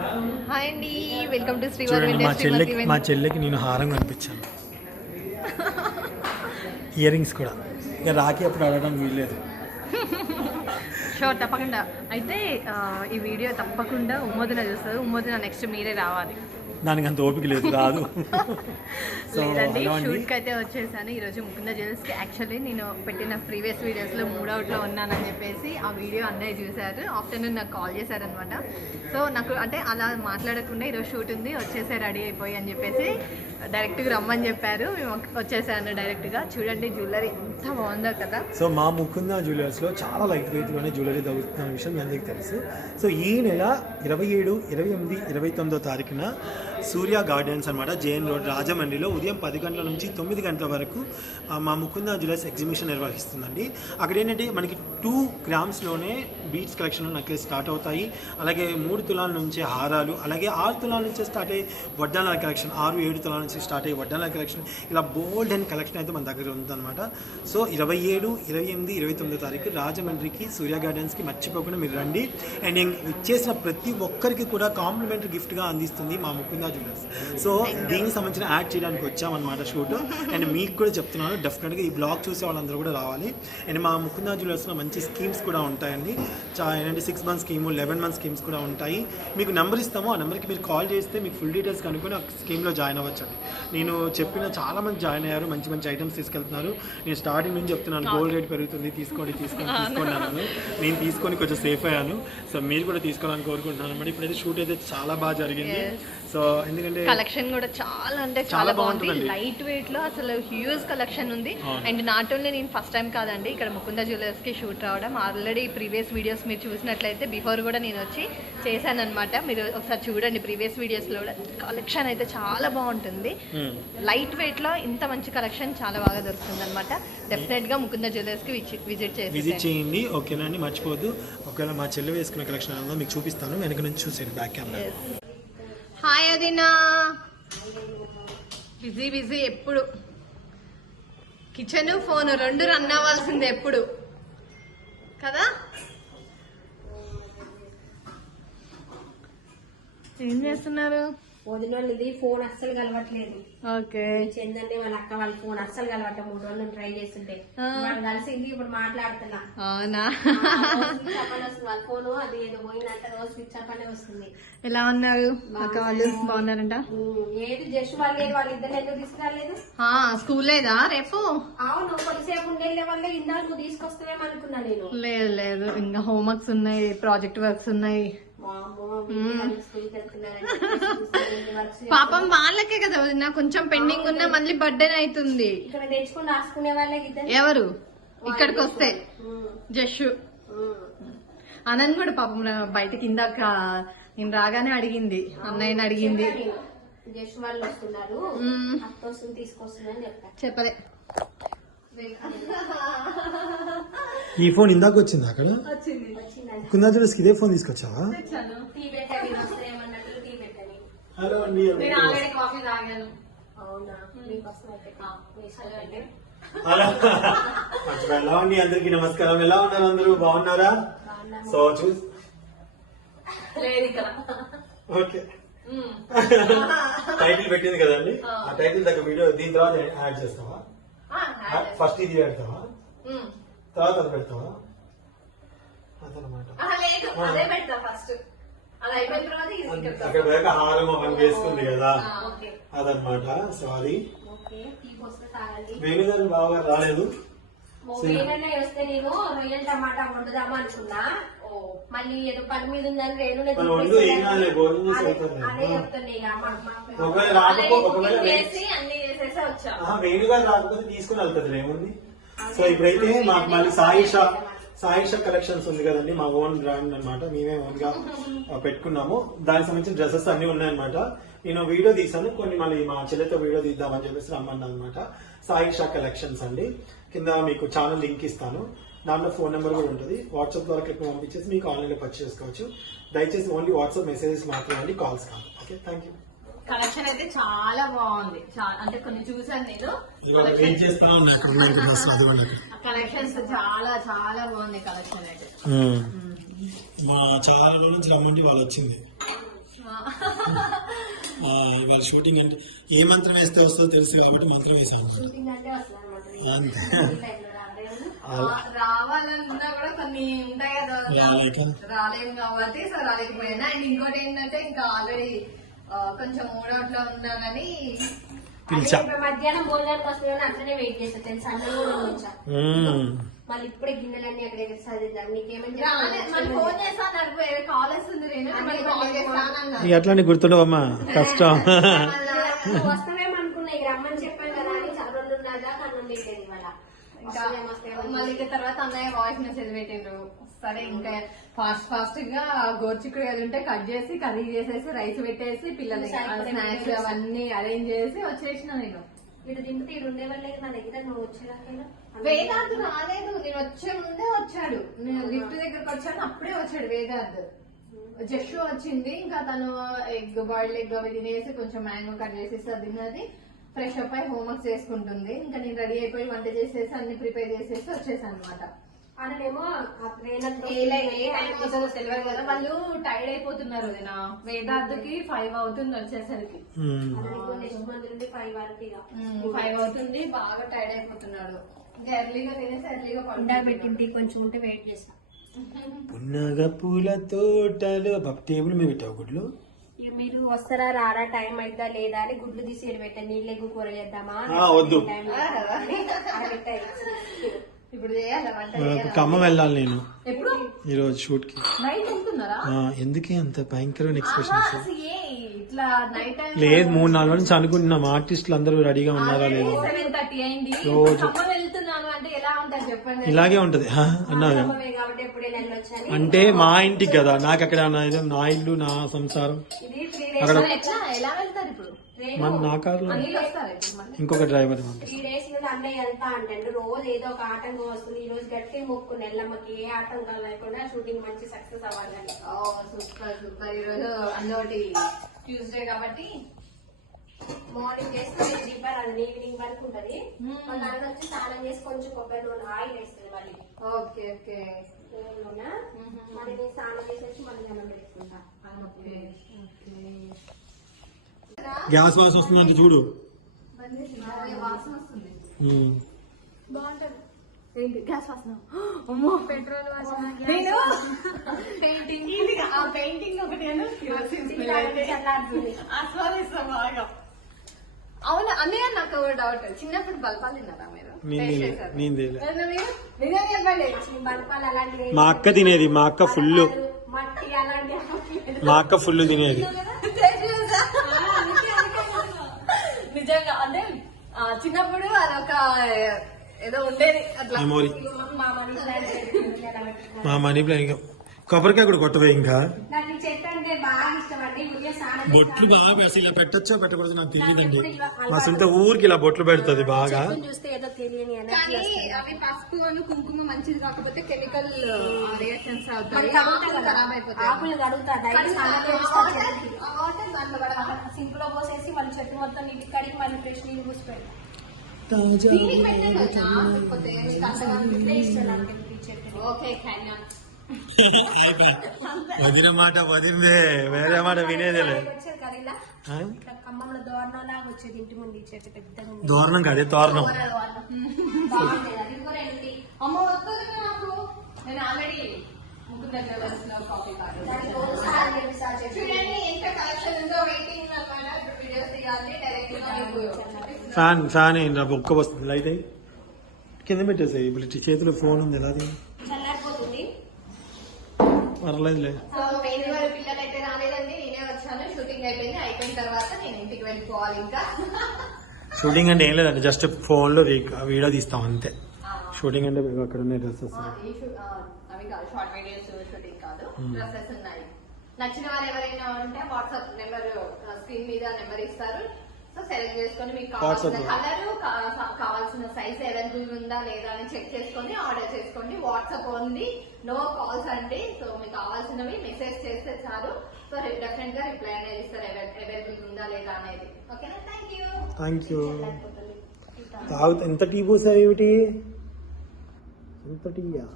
Hi అండి welcome to శ్రీవారి మా చెల్లెకి మా చెల్లెకి నేను హారం కనిపించాను ఇయర్ రింగ్స్ కూడా. ఇక రాఖీ అప్పుడు అడగడం వీల్లేదు. షూర్ తప్పకుండా. అయితే ఈ వీడియో తప్పకుండా ఉమ్మోదిన చూస్తారు ఉమ్మోదిన నెక్స్ట్ మీరే రావాలి. దానికి అంత ఓపిక లేదు రాదు లేదండి అండి. షూట్కి అయితే వచ్చేసాను. ఈరోజు ముకుంద జ్యువెల్స్కి యాక్చువల్లీ నేను పెట్టిన ప్రీవియస్ వీడియోస్లో మూడవుట్లో ఉన్నానని చెప్పేసి ఆ వీడియో అన్నయ్య చూశారు. ఆఫ్టర్నూన్ నాకు కాల్ చేశారనమాట సో నాకు అంటే అలా మాట్లాడకుండా ఈరోజు షూట్ ఉంది వచ్చేసే రెడీ అయిపోయి అని చెప్పేసి డైరెక్ట్గా రమ్మని చెప్పారు. మేము వచ్చేసాను డైరెక్ట్గా చూడండి జ్యువెలరీ ఎంత బాగుందో కదా. సో మా ముకుంద జ్యువెలర్స్లో చాలా లైట్ వెయిట్లోనే జ్యువెలరీ దొరుకుతున్న విషయం మీ అందరికీ తెలుసు. సో ఈ నెల ఇరవై ఏడు ఇరవై ఎనిమిది ఇరవై తొమ్మిదో తారీఖున సూర్య గార్డెన్స్ అనమాట జేఎన్ రోడ్ రాజమండ్రిలో. ఉదయం పది గంటల నుంచి తొమ్మిది గంటల వరకు మా ముకుంద జ్యువెలర్స్ ఎగ్జిబిషన్ నిర్వహిస్తుందండి. అక్కడ ఏంటంటే మనకి టూ గ్రామ్స్లోనే బీట్స్ కలెక్షన్ నెక్లెస్ స్టార్ట్ అవుతాయి. అలాగే మూడు తులాల నుంచి హారాలు అలాగే ఆరు తులాల నుంచి స్టార్ట్ అయ్యి వడ్డాల కలెక్షన్ ఆరు ఏడు తులాల నుంచి స్టార్ట్ అయ్యి వడ్డాల కలెక్షన్ ఇలా బోల్డ్ అండ్ కలెక్షన్ అయితే మన దగ్గర ఉందన్నమాట. సో ఇరవై ఏడు ఇరవై ఎనిమిది ఇరవై తొమ్మిదో తారీఖు రాజమండ్రికి సూర్య గార్డెన్స్కి మర్చిపోకుండా మీరు రండి. అండ్ ఇంక ఇచ్చేసిన ప్రతి ఒక్కరికి కూడా కాంప్లిమెంటరీ గిఫ్ట్గా అందిస్తుంది మా ముకుందా జ్యువెలర్స్ సో దీనికి సంబంధించిన యాడ్ చేయడానికి వచ్చామన్నమాట షూట్. అండ్ మీకు కూడా చెప్తున్నాను డెఫినెట్గా ఈ బ్లాగ్ చూసే వాళ్ళందరూ కూడా రావాలి. అండ్ మా ముకుందా జ్యువెలర్స్లో మంచి స్కీమ్స్ కూడా ఉంటాయండి. చా ఏంటంటే six month scheme eleven month schemes కూడా ఉంటాయి. మీకు నెంబర్ ఇస్తాము ఆ నెంబర్కి మీరు కాల్ చేస్తే మీకు ఫుల్ డీటెయిల్స్ కనుక్కొని ఆ స్కీమ్లో జాయిన్ అవ్వచ్చండి. నేను చెప్పిన చాలా మంది జాయిన్ అయ్యారు మంచి మంచి ఐటమ్స్ తీసుకెళ్తున్నారు. నేను స్టార్టింగ్ నుంచి చెప్తున్నాను గోల్డ్ రేట్ పెరుగుతుంది తీసుకోండి తీసుకోండి తీసుకోండి అన్నాను. నేను తీసుకొని కొంచెం సేఫ్ అయ్యాను. సో మీరు కూడా తీసుకోవాలని కోరుకుంటున్నాను. అనమాట ఇప్పుడైతే షూట్ అయితే చాలా బాగా జరిగింది. సో ఎందుకంటే కలెక్షన్ కూడా చాలా అంటే చాలా బాగుంది. లైట్ వెయిట్లో అసలు హ్యూజ్ కలెక్షన్ ఉంది. అండ్ నాట్ ఓన్లీ నేను ఫస్ట్ టైం కాదండి ఇక్కడ ముకుంద జ్యువెలర్స్కి షూట్ రావడం. ఆల్రెడీ ప్రీవియస్ వీడియోస్ మీరు చూసినట్లయితే బిఫోర్ కూడా నేను వచ్చి చేశాను అనమాట మీరు ఒకసారి చూడండి ప్రీవియస్ వీడియోస్లో కూడా. కలెక్షన్ అయితే చాలా బాగుంటుంది. Hmm. లైట్ వెయిట్లో ఇంత మంచి కలెక్షన్ చాలా బాగా దొరుకుతుంది అనమాట డెఫినెట్గా ముకుంద జ్యువెలర్స్కి విజిట్ చేసి విజిట్ చేయండి. ఓకేనండి మర్చిపోద్దు ఒకవేళ మా చెల్లి వేసుకున్న కలెక్షన్ మీకు చూపిస్తాను. వెనక నుంచి చూసేయండి బ్యాక్ కెమెరా హాయ్ అదినా. బిజీ బిజీ ఎప్పుడు. కిచెన్ ఫోన్ రెండు రన్ అవ్వాల్సింది ఎప్పుడు. కదా? ఏం చేస్తున్నారు? వదిన వాళ్ళది ఫోన్ అస్సలు కలవట్లేదు. ఓకే. చందండి వాళ్ళ అక్క వాళ్ళ ఫోన్ అస్సలు కలవట్లేదు. మూడు రోజులు ట్రై చేస్తుంటే. వాళ్ళు కలిసింది ఇప్పుడు మాట్లాడుతున్నా. అవునా? వాళ్ళ ఫోన్ అది ఏదో పోయిందంట రోజు స్విచ్ అప్ అనే వస్తుంది. ఎలా ఉన్నారు? అక్క వాళ్ళు బాగున్నారంట? ఏది జస్ట్ వాళ్ళు వాళ్ళు ఇద్దరు ఎందుకు తీసుకురాలేదు? స్కూల్ లేదా రేపు? అవును కొద్దిసేపు ఉండేళ్ళ వల్ల ఇందాక అనుకున్నా నేను. లేదు లేదు. ఇంకా హోంవర్క్స్ ఉన్నాయి ప్రాజెక్ట్ వర్క్స్ ఉన్నాయి. పాపం వాళ్ళకే కదా వదినా కొంచెం పెండింగ్ ఉన్నా మళ్ళీ బర్త్డే అవుతుంది ఎవరు? ఇక్కడికి వస్తే. జష్. అనంత్ కూడా పాపం బయటకి ఇందాక నేను రాగానే అడిగింది. అన్నయ్యని అడిగింది. చెప్పలే. ఈ ఫోన్ ఇందాక వచ్చింది అక్కడ? కుందా జ్యువెలర్స్కి ఇదే ఫోన్ తీసుకొచ్చావా? హలో అండి ఎలా అండి అందరికి నమస్కారం. ఎలా ఉన్నారు అందరూ? బాగున్నారా? So choose okay. టైటిల్ పెట్టింది కదండి. ఆ టైటిల్ దగ్గర వీడియో దీని తర్వాత యాడ్ చేస్తావా? ఫస్ట్ ఇది పెడతావా? తర్వాత అది పెడతావా? అదనమాట. లేదు. అదే పెడతా ఫస్ట్ అది అయిపోయిన తర్వాత ఇది ఇక్కడ అక్కడ పోయాక హారం అవన్నీ వేసుకుంది కదా. అదనమాట. సారీ వేణుగారు బాగా రాలేదు. వేణన్న వస్తే నేను రొయ్యల టమాటా వండుదామా అనుకున్నా. మళ్ళీ ఏదో పని మీద ఉందని. అదే ఇక. మా- మా- ఒకవేళ రాకపో ఒకవేళ వే- చేసి అన్ని చేసేసి వచ్చా ఆహా, వేణుగారు రాకపోతే తీసుకుని వెళ్తుంది ఏముంది సో ఇప్పుడైతే మాకు మళ్ళీ సాయిషా సాయిషా కలెక్షన్స్ ఉంది కదండి మా ఓన్ బ్రాండ్ అన్నమాట. మేమే ఓన్గా పెట్టుకున్నాము. దానికి సంబంధించిన డ్రెస్సెస్ అన్ని ఉన్నాయన్నమాట. నేను వీడియో తీసాను కొన్ని మళ్ళీ మా చెల్లెతో వీడియో తీద్దామని చెప్పేసి రమ్మన్నా అనమాట సాయిషా కలెక్షన్స్ అండి. కింద మీకు ఛానల్ లింక్ ఇస్తాను. దాంట్లో ఫోన్ నెంబర్ కూడా ఉంటుంది. వాట్సాప్ ద్వారా క్లిక్ పంపించేసి మీకు ఆన్లైన్లో పర్చేస్ చేసుకోవచ్చు. దయచేసి ఓన్లీ వాట్సాప్ మెసేజెస్ మాత్రమే కాల్స్ కాదు. ఓకే థ్యాంక్ యూ కలెక్షన్ అయితే చాలా బాగుంది. అంటే కొన్ని చూసాను నేను. కలెక్షన్స్ చాలా చాలా బాగుంది కలెక్షన్ అయితే. మా చాలా రోజుల నుంచి రమ్మంటే వాళ్ళు వచ్చింది. ఇవాళ షూటింగ్ అంటే ఏ మంత్రం వేస్తే వస్తుందో తెలుసు కాబట్టి మంత్రం వేసాను అంతే. రావాలన్నా కూడా కొన్ని ఉంటాయి కదా? రాలేము కాబట్టి సో రాలేకపోయినా. అండ్ ఇంకోటి ఏంటంటే ఇంకా ఆల్రెడీ కొంచెం మూడౌట్లో ఉన్నా కానీ పిలిచా. మధ్యాహ్నం భోజనానికి వస్తుందని అట్లనే వెయిట్ చేస్తా. తెలుసు? అన్నం కూడా వచ్చా. మళ్ళీ ఇప్పుడే గిన్నెలన్నీ అక్కడ చదివిద్దాం కాల్ ఇక అట్లానే గుర్తుండవమ్మా కష్టం. వస్తామేమో అనుకున్నా ఇక రమ్మని చెప్పాను కదా అని చాలా రోజులు ఉన్నదా అన్నం పెట్టేది ఇవాళ. మళ్ళీ తర్వాత అన్నయ్య వాయిస్ మెసేజ్ పెట్టిండ్రు. సరే ఇంకా ఫాస్ట్ ఫాస్ట్గా గోర్చిక్కుడు ఉంటే కట్ చేసి కర్రీ చేసేసి రైస్ పెట్టేసి పిల్లలకి స్నాక్స్ అవన్నీ అరేంజ్ చేసి వచ్చేసిన నేను. ఇటు దింపితే ఇటు ఉండేవాళ్ళే నా దగ్గర నువ్వు వచ్చేదాకేనా వేదాంత్ రాలేదు. నేను వచ్చే ముందే వచ్చాడు. నేను లిఫ్ట్ దగ్గరకు వచ్చాను అప్పుడే వచ్చాడు వేదాంత్. జస్ట్ వచ్చింది ఇంకా తను ఎగ్ బాయిల్డ్ ఎగ్ అవి తినేసి కొంచెం మ్యాంగో కట్ చేసేసి అది తిన్నది. ఫ్రెష్ అప్ అయి హోంవర్క్ చేసుకుంటుంది. ఇంకా నేను రెడీ అయిపోయి వంట చేసేసి అన్ని ప్రిపేర్ చేసేసి వచ్చేసాను అనమాట కదా. వాళ్ళు టైర్డ్ అయిపోతున్నారు వదిన. వేదాంత్కి ఫైవ్ అవుతుంది వచ్చేసరికి. ఫైవ్ ఇక. ఫైవ్ అవుతుంది బాగా టైర్డ్ అయిపోతున్నాడు ఎర్లీగా తినేసి ఎర్లీగా పండుగ కొంచెం ఉంటే వెయిట్ చేస్తా. పున్నగ పూల తోటలు బాబు టేబుల్ మీద పెట్టావు గుడ్లు? ఇక మీరు వస్తారా రారా టైం అయిద్దా లేదా అని గుడ్లు తీసి ఈడ పెట్టా నీళ్ళు ఎగ్గు కూర చేద్దామా ఆ, వద్దు. ఇప్పుడు చేయాలి వంట చేయాలా? ఖమ్మం వెళ్ళాలి నేను. ఎప్పుడు? ఈరోజు షూట్కి నైట్ వెళ్తున్నారా? ఆ, ఎందుకే అంత భయంకరమైన ఆహా, ఎక్స్ప్రెషన్స్ అసలు ఏ ఇట్లా నైట్ టైం లేదు మూడు నాలుగు నుంచి అనుకుంటున్నాం. ఆర్టిస్టులు అందరూ రెడీగా ఉన్నారా లేదు? సెవెన్ థర్టీ అయింది. రోజు. ఖమ్మం వెళ్తున్నాను అంటే ఎలా ఉంటారు చెప్పండి? ఇలాగే ఉంటది. హా, అన్నాగా ఖమ్మమే కాబట్టి ఎప్పుడే వెళ్ళొచ్చని అంటే మా ఇంటికి కదా. నాకు అక్కడ నా ఇదే నా ఇల్లు నా సంసారం. ఇది త్రీ అక్కడ డేస్ ఎట్లా? ఎలా వెళ్తారు ఇప్పుడు? మన నా కారులో ఇంకొక డ్రైవర్ త్రీ డేస్ నుండి అన్నయ్య వెళ్తా అంటే రోజు ఏదో ఒక ఆటంకం వస్తుంది. ఈ రోజు గట్టి మొక్కు నెల్లమ్మకి ఏ ఆటంకాలు లేకుండా షూటింగ్ మంచి సక్సెస్ అవ్వాలని. ఓ సూపర్ సూపర్. ఈరోజు అన్నోటి ట్యూస్డే కాబట్టి మార్నింగ్ చేస్తే దీపాలు అది ఈవినింగ్ వరకు ఉంటది. అందరూ వచ్చి స్నానం చేసి కొంచెం కొబ్బరి నూనె ఆయిల్ వేస్తుంది మళ్ళీ. Okay okay. నూనె మళ్ళీ నేను స్నానం చేసేసి మళ్ళీ అన్నం పెట్టుకుంటా. ఓకే. గ్యాస్ వాస్ వస్తుందంటే చూడు. వాసన గ్యాస్ వాసన. అమ్మో. పెట్రోల్ వాసన నేను? పెయింటింగ్. ఆ పెయింటింగ్ ఒకటి ఆస్వాదిస్తాం బాగా. అవును? అన్నయ్య నాకు ఒక డౌట్ చిన్నప్పుడు బల్పాలు తిన్నారా మీరు? మా అక్క తినేది. మా అక్క ఫుల్ మా అక్క ఫుల్ తినేది Taste చేశా? నిజంగా అంటే ఆ, చిన్నప్పుడు అదొక ఏదో ఉండేది. అట్లా. మా మనీ ప్లాన్. కొబ్బరికాయ కూడా కొట్టవే ఇంకా. బొట్లు బాగా అసలు ఇలా పెట్టచ్చో పెట్టకూడదు? నాకు తెలియదండి. మా సొంత ఊరికి ఇలా బొట్లు పెడుతుంది బాగా. చెట్టు మొత్తం కడిగి మళ్ళీ ఫ్రెష్ నీళ్ళు ఈ చెట్టు ఓకే ఖైనా. వదిన మాట వదిలిందే వేరే మాట వినేదేలే దోరణం కాదే తోరణం. ఫ్యాన్ ఫ్యాన్ ఏంటి ఒక్క వస్తుంది. లైట్ అయ్యి. కింద పెట్టేసాయి ఇప్పుడు చేతిలో ఫోన్ ఉంది ఎలా పర్లేదులే. సో వేరే వాళ్ళ పిల్లలు అయితే రాలేదండి నేనే వచ్చాను. షూటింగ్ అయిపోయింది. అయిపోయిన తర్వాత నేను ఇంటికి వెళ్ళిపోవాలి ఇంకా. షూటింగ్ అంటే ఏం లేదండి జస్ట్ ఫోన్లో వీడియో తీస్తాం అంతే. షూటింగ్ అంటే అక్కడ ఉన్నాయి డ్రెస్సెస్. అవి కాదు షార్ట్ వీడియోస్ షూటింగ్ కాదు డ్రెస్సెస్ ఉన్నాయి. నచ్చిన వారు ఎవరైనా ఉంటే వాట్సాప్ నెంబర్ స్క్రీన్ మీద నెంబర్ ఇస్తారు. సో సెలెక్ట్ చేసుకొని మీకు కావాల్సిన. కలర్ కావాల్సిన సైజ్ అవైలబుల్ ఉందా లేదా అని చెక్ చేసుకొని ఆర్డర్ చేసుకోండి. వాట్సాప్ ఓన్లీ నో కాల్స్ అండి. సో మీకు కావాల్సినవి మెసేజ్ చేస్తే చాలు. సో డెఫినెట్గా రిప్లై అనేది ఇస్తారు. అవైలబుల్ ఉందా లేదా అనేది. ఓకేనా థ్యాంక్ యూ థ్యాంక్ యూ తాగుతా ఎంత టీ పోసావు ఏమిటి? ఎంత టీయా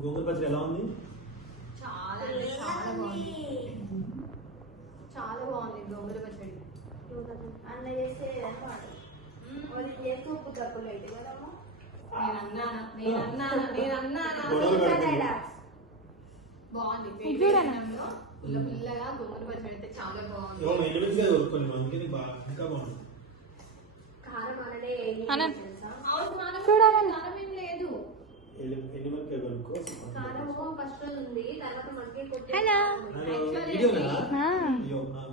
గోంగూర పచ్చడి ఎలా ఉంది? చాలా బాగుంది. చాలా బాగుంది. గోంగూర పచ్చడి. అన్న చేస్తూ ఉప్పు తక్కువ అయితే కదమ్మా. బాగుంది. వేడి అన్నంలో పుల్ల పుల్లగా గోంగూర పచ్చడి అయితే చాలా బాగుంది. ఏమో ఎండుమిరపకాయ కొనుక్కోండి ఎండు- ఎండుమిరపకాయ కొనుక్కో కారము ఫస్ట్ ఉంది తర్వాత మనకి కొట్టి hello.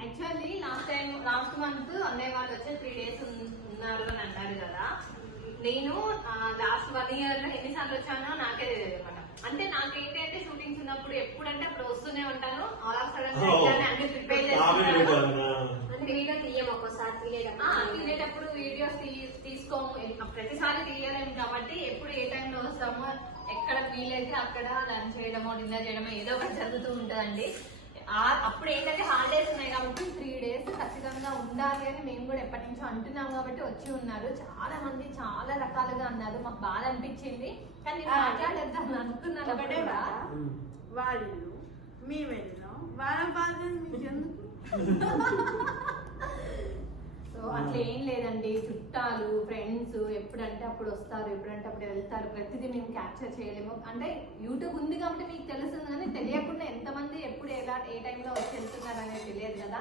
Actually last time last month అన్నయ్య వాళ్ళు వచ్చి త్రీ డేస్ ఉన్నారు అని అన్నారు కదా. నేను లాస్ట్ వన్ ఇయర్లో ఎన్నిసార్లు వచ్చానో నాకే తెలియదు అనమాట. అంటే నాకేంటి అంటే షూటింగ్స్ ఉన్నప్పుడు ఎప్పుడంటే అప్పుడు వస్తూనే ఉంటాను. All of sudden. అన్ని ప్రిపేర్ కామెడీ వీడియో తీయం ఒక్కోసారి ఆ, తినేటప్పుడు వీడియోస్ తీసుకోము. ప్రతిసారి తీయలేము కాబట్టి ఎప్పుడు ఏ టైంలో వస్తామో ఎక్కడ వీలైతే అక్కడ లంచ్ చేయడమో డిన్నర్ చేయడమో ఏదో ఒకటి జరుగుతూ ఉంటుందండి. అప్పుడు ఏంటంటే హాలిడేస్ ఉన్నాయి కాబట్టి త్రీ డేస్ ఖచ్చితంగా ఉండాలి అని మేము కూడా ఎప్పటి నుంచో అంటున్నాం కాబట్టి వచ్చి ఉన్నారు. చాలా మంది చాలా రకాలుగా అన్నారు. మాకు బాధ అనిపించింది. కానీ మాట్లాడేద్దాం అనుకున్నాను. ఒకటే. వాళ్ళు మేము వెళ్ళినాం వాళ్ళ బాధ మీకు ఎందుకు సో అట్లా ఏం లేదండి. చుట్టాలు ఫ్రెండ్స్ ఎప్పుడంటే అప్పుడు వస్తారు ఎప్పుడంటే అప్పుడు వెళ్తారు. ప్రతిదీ మేము క్యాప్చర్ చేయలేము. అంటే యూట్యూబ్ ఉంది కాబట్టి మీకు తెలుస్తుంది కానీ తెలియకుండా ఎంతమంది ఎప్పుడు ఎలా ఏ టైంలో వచ్చి వెళ్తున్నారు అనేది తెలియదు కదా.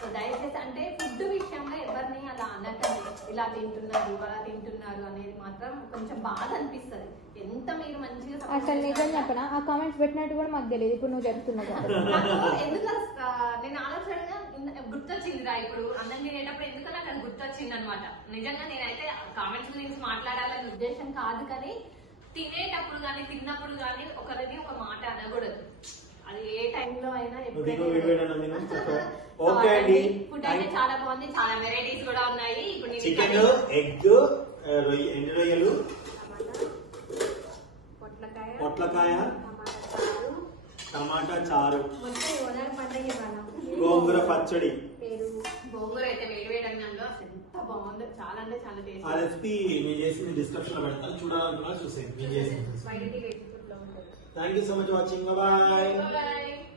సో దయచేసి అంటే ఫుడ్ విషయంలో ఎవరిని అలా అనకండి. ఇలా తింటున్నారు అలా తింటున్నారు అనేది మాత్రం కొంచెం బాధ అనిపిస్తుంది. ఎంత మీరు మంచిగా అసలు నిజం చెప్పనా? ఆ కామెంట్స్ పెట్టినట్టు కూడా మాకు తెలియదు. ఇప్పుడు నువ్వు చెప్తున్నావు ఎందుకు నేను ఆలోచనగా గుర్తొచ్చిందిరా ఇప్పుడు అన్నం తినేటప్పుడు ఎందుకు నాకు అది గుర్తొచ్చింది అనమాట నిజంగా నేనైతే కామెంట్స్ గురించి మాట్లాడాలనే ఉద్దేశం కాదు కానీ తినేటప్పుడు కానీ తిన్నప్పుడు కానీ ఒకరిని ఒక మాట అనకూడదు. అది ఏ టైంలో అయినా ఓకే అండి. ఫుడ్ అయితే చాలా బాగుంది చాలా వెరైటీస్ కూడా ఉన్నాయి. ఇప్పుడు చికెన్ ఎగ్ రొయ్య ఎండు రొయ్యలు. పొట్లకాయ టమాటా చారు. గోంగూర పచ్చడి. గోంగూర అయితే వేడి వేడి అన్నంలో ఎంత బాగుందో చాలా అంటే చాలా ఆ రెసిపీ మీరు చేసింది డిస్క్రిప్షన్లో పెడతాను. చూడాలనుకున్నా చూసేయండి. మీరు చేసింది. Thank you so much for watching. Bye-bye. Bye-bye.